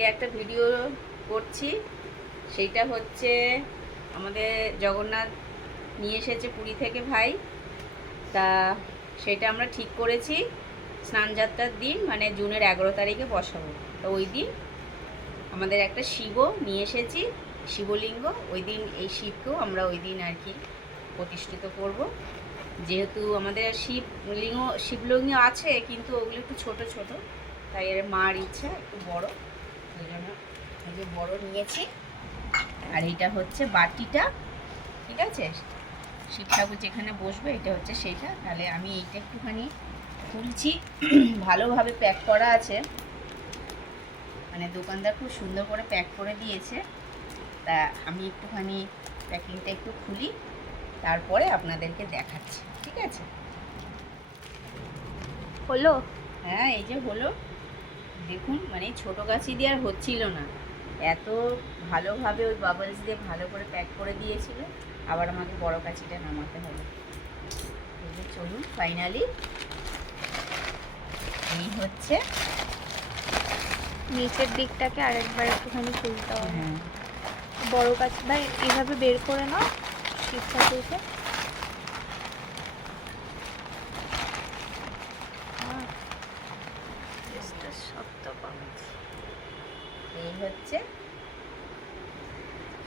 আজকে একটা ভিডিও করছি, সেইটা হচ্ছে আমাদের জগন্নাথ নিয়ে এসেছে পুরী থেকে ভাই। তা সেটা আমরা ঠিক করেছি স্নানযাত্রার দিন, মানে জুনের 11 তারিখে বসাবো। তো ওই দিন আমাদের একটা শিবও নিয়ে এসেছি, শিবলিঙ্গ। ওই দিন এই শিবকেও আমরা ওই দিন আর কি প্রতিষ্ঠিত করব। যেহেতু আমাদের শিবলিঙ্গ আছে, কিন্তু ওগুলো একটু ছোট ছোট, তাই এর মার ইচ্ছা একটু বড়, ওই জন্য এই যে বড় নিয়েছি। আর এইটা হচ্ছে বাটিটা, ঠিক আছে, শিব ঠাকুর যেখানে বসবে এটা হচ্ছে সেইটা। তাহলে আমি এইটা একটুখানি খুলছি। ভালোভাবে প্যাক করা আছে, মানে দোকানদার খুব সুন্দর করে প্যাক করে দিয়েছে। তা আমি একটুখানি প্যাকিংটা একটু খুলি, তারপরে আপনাদেরকে দেখাচ্ছি, ঠিক আছে? হলো? হ্যাঁ, এই যে হলো, দেখুন। মানে ছোটো কাছি দিয়ে আর হচ্ছিল না, এত ভালোভাবে ওই বাবলস দিয়ে ভালো করে প্যাক করে দিয়েছিল। আবার আমাকে বড় কাছিটা নামাতে হবে। এই যে চলুন, ফাইনালি এই হচ্ছে। নিচের দিকটাকে আরেকবার একটুখানি খুলতে হবে। হ্যাঁ, বড় কাছে ভাই এভাবে বের করে নাও শিব ঠাকুরকে। এই হচ্ছে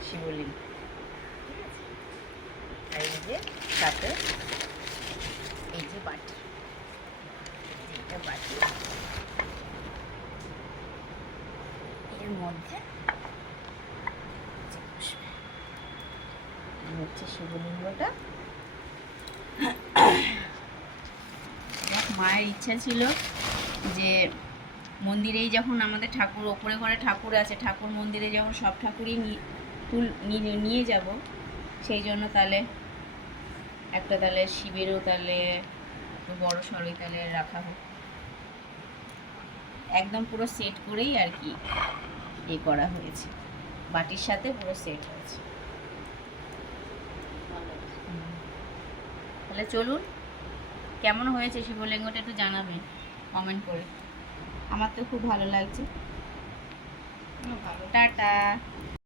শিবলিঙ্গ, ঠিক আছে? আর এই যে সাথে এই যে বাটি, এইটা বাটি, এর মধ্যে এই হচ্ছে শিবলিঙ্গটা। মায়ের ইচ্ছা ছিল যে মন্দিরেই যখন আমাদের ঠাকুর, ওপরে ঘরে ঠাকুর আছে, ঠাকুর মন্দিরে যখন সব ঠাকুরই নিয়ে যাব, সেই জন্য তাহলে একটা তাহলে শিবেরও তাহলে একটু বড় সড়ই তাহলে রাখা হোক। একদম পুরো সেট করেই আর কি এ করা হয়েছে, বাটির সাথে পুরো সেট হয়েছে। তাহলে চলুন, কেমন হয়েছে শিবলিঙ্গটা একটু জানাবেন কমেন্ট করে। আমার তো খুব ভালো লাগছে। টাটা।